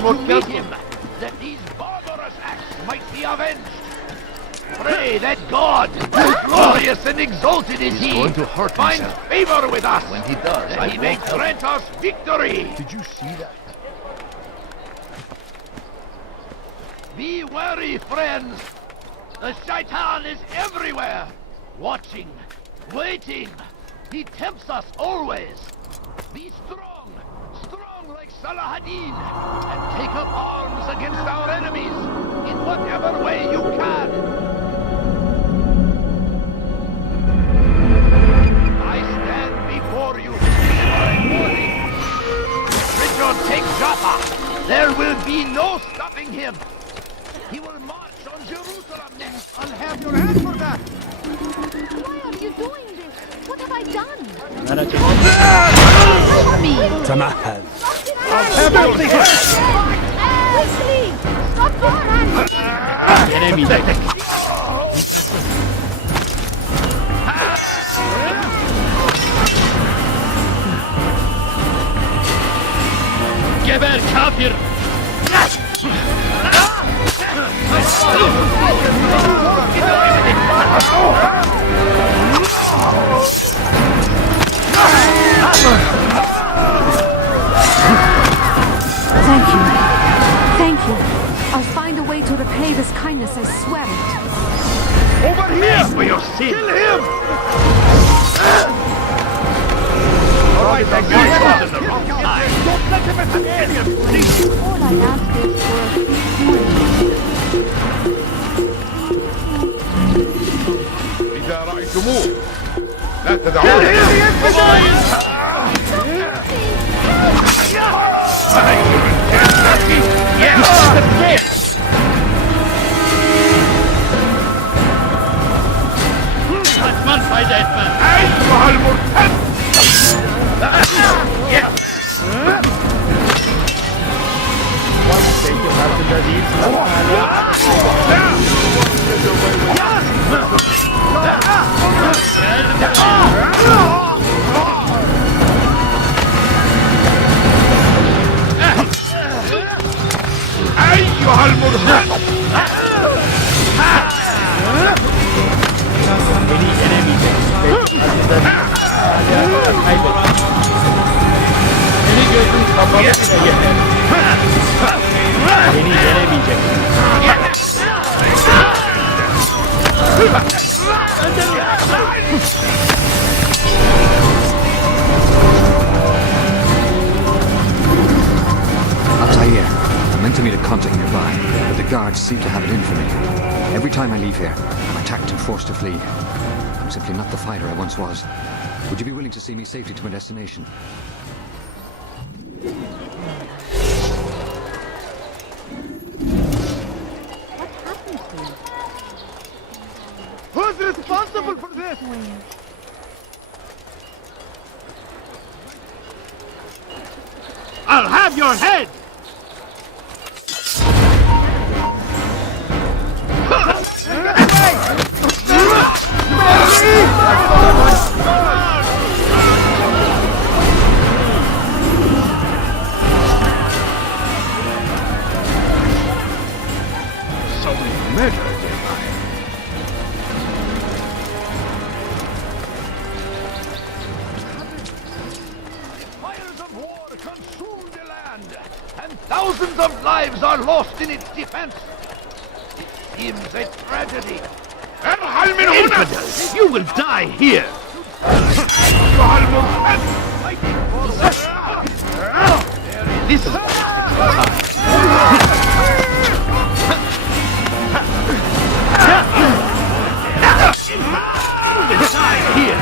to meet him, that these barbarous acts might be avenged. Pray that God, glorious and exalted is He, going to hurt find himself. favor with us, When he does, that I He may won't help grant us victory. Did you see that? Be wary, friends. The Shaitan is everywhere, watching, waiting. He tempts us always. Be strong, strong like Salahadin, and take up arms against our enemies in whatever way you can. I stand before you in warning. Richard, take Jaffa. There will be no stopping him. He will march on Jerusalem next. I'll have your hand for that. Why are you doing this? What have I done? Cover me! تمهل. Wesley! Stop going! Enemy Geber kafir! Thank you. Thank you. I'll find a way to repay this kindness, I swear it. Over here! For your sin! Kill him! All right, then you chose in the wrong time. Don't let him escape! All I ask is for a few إذا رأيتموه لا تدعوه Atman fayda etmez. أيها المرتد أيها المرتد Beni yenemeyecek. Seni gözün kapalı bile yeter. Beni yenemeyecek. Altair, I'm meant to meet a contact nearby, but the guards seem to have it in for me. Every time I leave here, I'm attacked and forced to flee. I'm simply not the fighter I once was. Would you be willing to see me safely to my destination? Who's responsible for this? I'll have your head! So many murderers in mine. Fires of war consume the land, and thousands of lives are lost in its defense. It seems a tragedy. Infidels, you will die here. This is die here.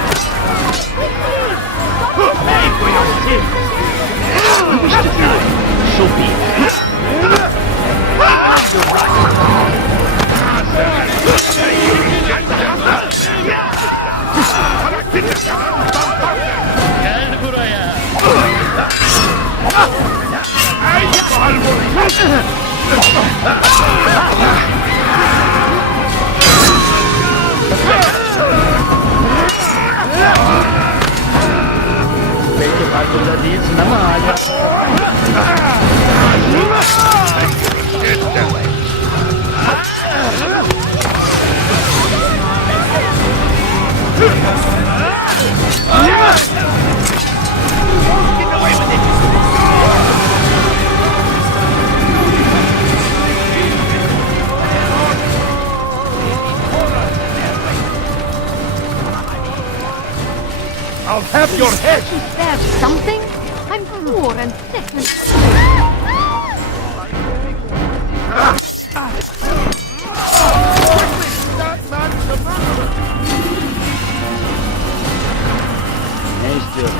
Pay for your sins. You wish to die, so be it. You're right. Gel buraya. Belki farkında değilsin ama hala... have your head! Is there something? I'm poor and sick and... That man's a murderer! Nice job.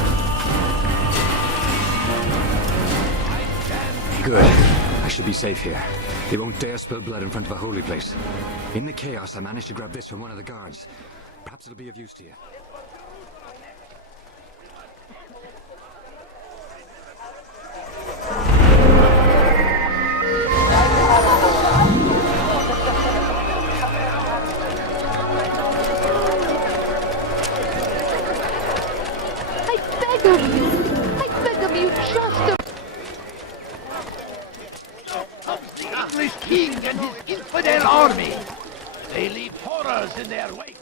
Good. I should be safe here. They won't dare spill blood in front of a holy place. In the chaos, I managed to grab this from one of the guards. Perhaps it'll be of use to you. I beg of you, just a... Comes the English king and his infidel army. They leave horrors in their wake.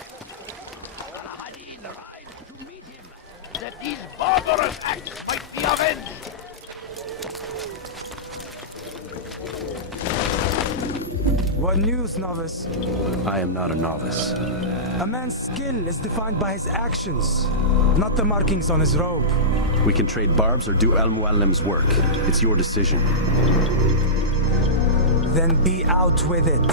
Saladin rides to meet him, that these barbarous acts might be avenged. What news, novice? I am not a novice. A man's skill is defined by his actions, not the markings on his robe. We can trade barbs or do Al-Muallim's work. It's your decision. Then be out with it.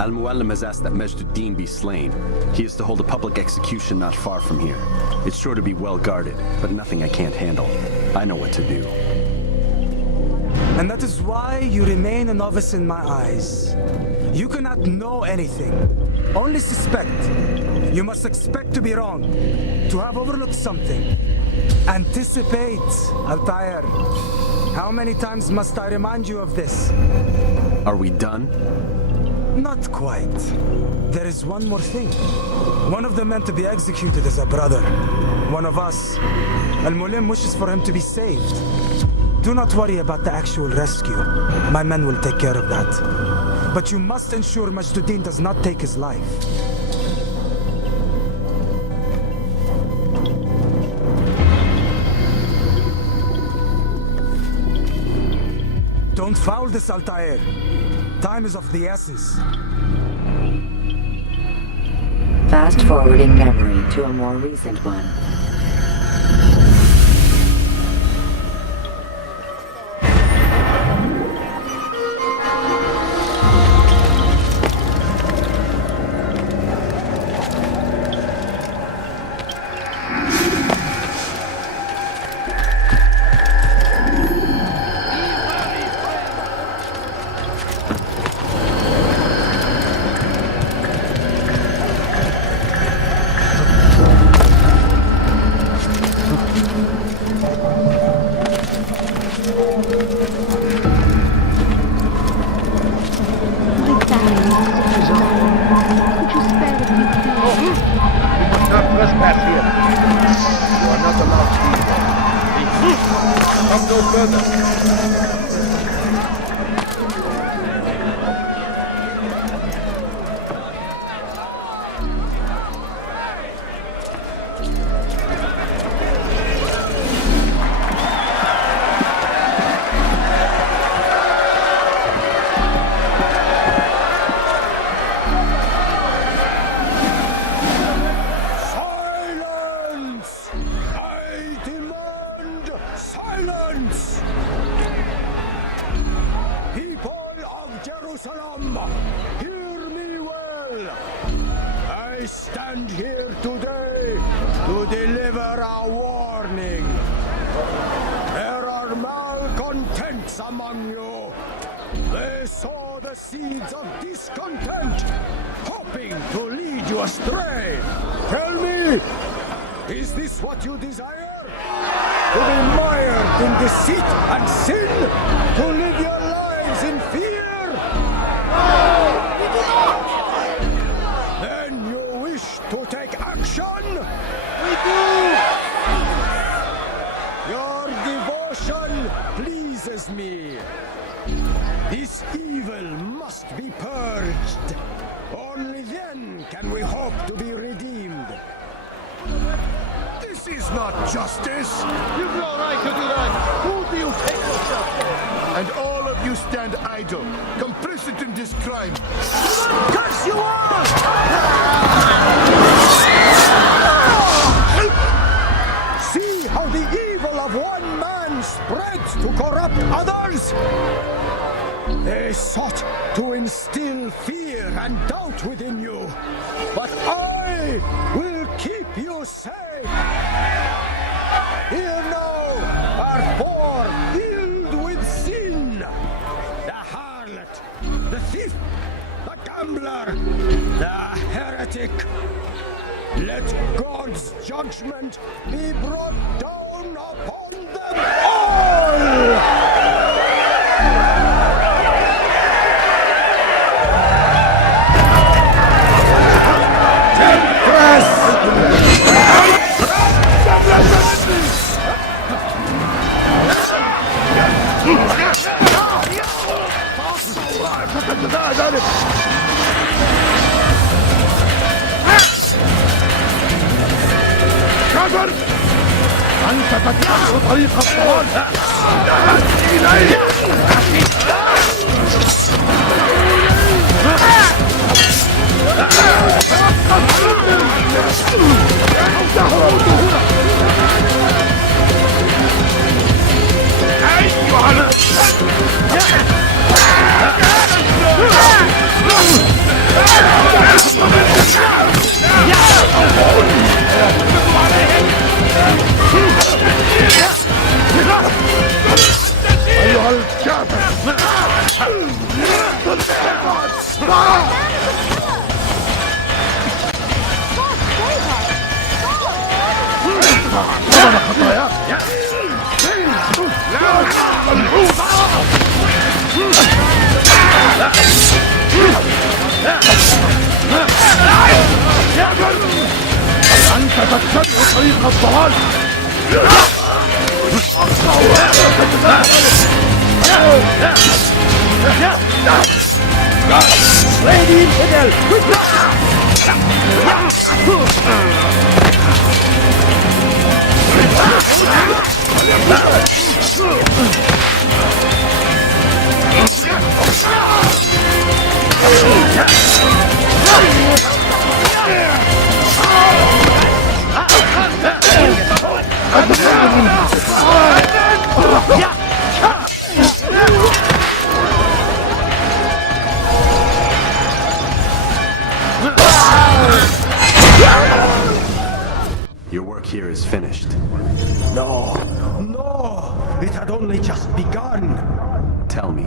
Al-Muallim has asked that Majduddin be slain. He is to hold a public execution not far from here. It's sure to be well guarded, but nothing I can't handle. I know what to do. And that is why you remain a novice in my eyes. You cannot know anything, only suspect. You must expect to be wrong, to have overlooked something. Anticipate, Altair. How many times must I remind you of this? Are we done? Not quite. There is one more thing. One of the men to be executed is a brother. One of us. Al-Muallim wishes for him to be saved. Do not worry about the actual rescue. My men will take care of that. But you must ensure Majduddin does not take his life. Don't foul this, Altair. Time is of the essence. Fast forwarding memory to a more recent one. Come no further. I stand here today to deliver a warning. There are malcontents among you. They sow the seeds of discontent, hoping to lead you astray. Tell me, is this what you desire? To be mired in deceit and sin? To live your lives in fear? No, we do not! Then you wish to take action? We do! Your devotion pleases me. This evil must be purged. Only then can we hope to be redeemed. This is not justice! You've no right to do that! Who do you take yourself for? And all of you stand idle, complicit in this crime. Curse you all! the evil of one man spreads to corrupt others? They sought to instill fear and doubt within you, but I will keep you safe. Here now are four filled with sin: the harlot, the thief, the gambler, the heretic. Let God's judgment be brought down upon them all! أنت تتبع طريق الضلال أيها الكافر خطاياك أنت تتبع طريق الضلال Lady Fidel! Your work here is finished. No, it had only just begun. Tell me,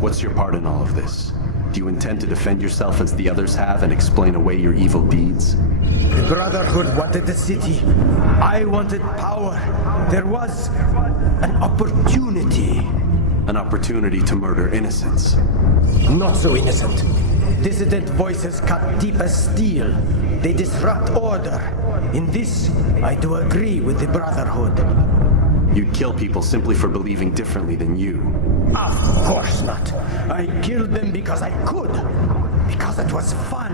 what's your part in all of this? Do you intend to defend yourself as the others have and explain away your evil deeds? The Brotherhood wanted the city. I wanted power. There was an opportunity. An opportunity to murder innocents. Not so innocent. Dissident voices cut deep as steel. They disrupt order. In this, I do agree with the Brotherhood. You'd kill people simply for believing differently than you. Of course not. I killed them because I could. Because it was fun.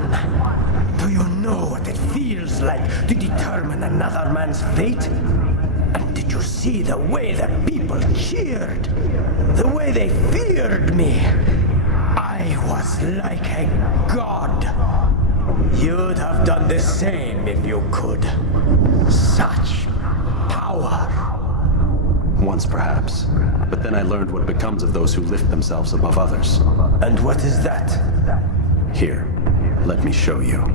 Do you know what it feels like to determine another man's fate? And did you see the way the people cheered? The way they feared me? I was like a god. You'd have done the same if you could. Such power. Once perhaps. But then I learned what becomes of those who lift themselves above others. And what is that? Here, let me show you.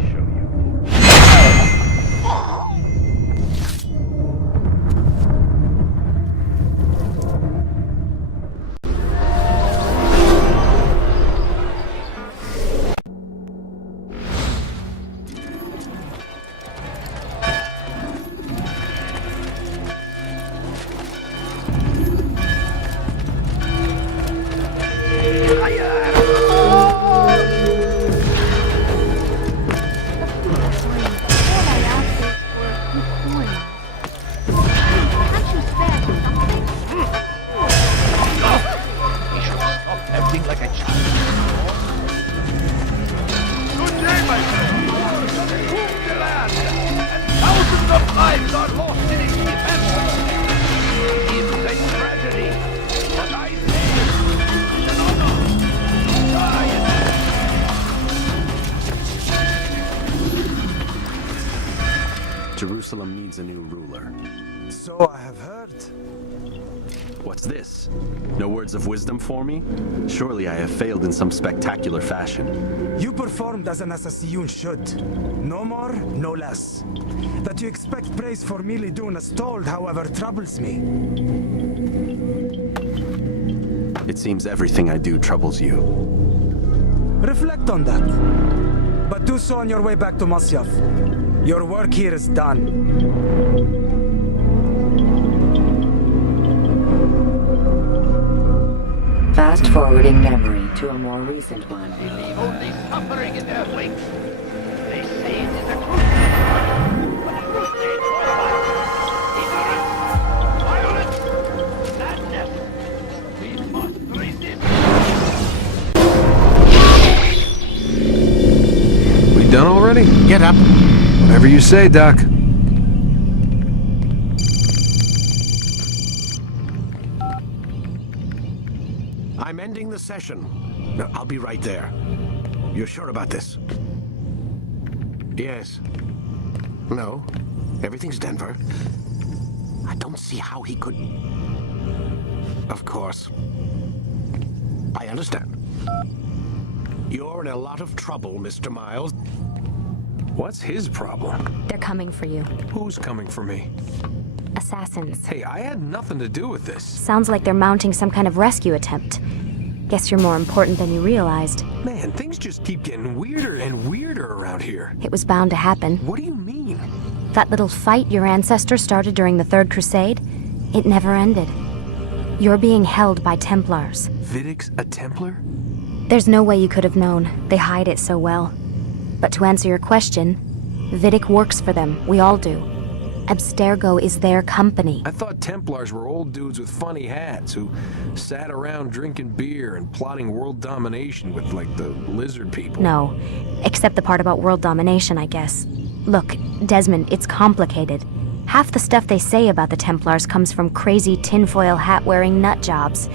Jerusalem needs a new ruler. So I have heard. What's this? No words of wisdom for me? Surely I have failed in some spectacular fashion. You performed as an Assassiyun should. No more, no less. That you expect praise for merely doing as told, however, troubles me. It seems everything I do troubles you. Reflect on that. But do so on your way back to Masyaf. Your work here is done. Fast forwarding memory to a more recent one. The only suffering in their wake. They say it is a crusade. But a crusade for what? Ignorance, violence, sadness. We must resist. We done already? Get up. Whatever you say, Doc. I'm ending the session. No, I'll be right there. You're sure about this? Yes. No. Everything's Denver. I don't see how he could... Of course. I understand. You're in a lot of trouble, Mr. Miles. What's his problem? They're coming for you. Who's coming for me? Assassins. Hey, I had nothing to do with this. Sounds like they're mounting some kind of rescue attempt. Guess you're more important than you realized. Man, things just keep getting weirder and weirder around here. It was bound to happen. What do you mean? That little fight your ancestor started during the Third Crusade, it never ended. You're being held by Templars. Vidic's a Templar? There's no way you could have known. They hide it so well. But to answer your question, Vidic works for them. We all do. Abstergo is their company. I thought Templars were old dudes with funny hats who sat around drinking beer and plotting world domination with, like, the lizard people. No, except the part about world domination, I guess. Look, Desmond, it's complicated. Half the stuff they say about the Templars comes from crazy tinfoil hat-wearing nut jobs.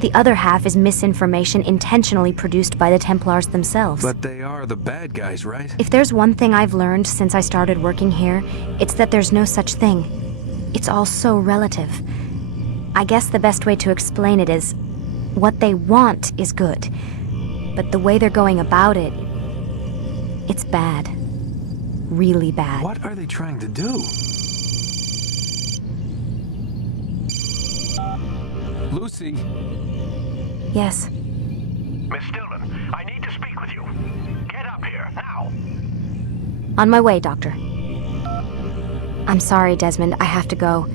The other half is misinformation intentionally produced by the Templars themselves. But they are the bad guys, right? If there's one thing I've learned since I started working here, it's that there's no such thing. It's all so relative. I guess the best way to explain it is, what they want is good. But the way they're going about it, it's bad. Really bad. What are they trying to do? Lucy? Yes. Miss Stillman, I need to speak with you. Get up here, now! On my way, Doctor. I'm sorry, Desmond. I have to go.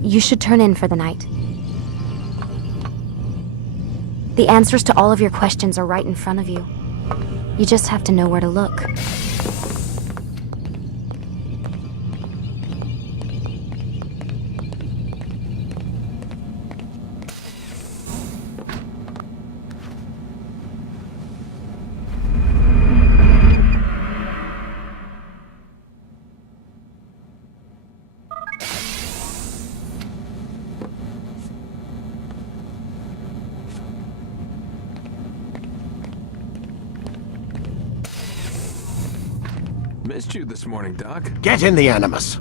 You should turn in for the night. The answers to all of your questions are right in front of you. You just have to know where to look. Missed you this morning, Doc. Get in the Animus.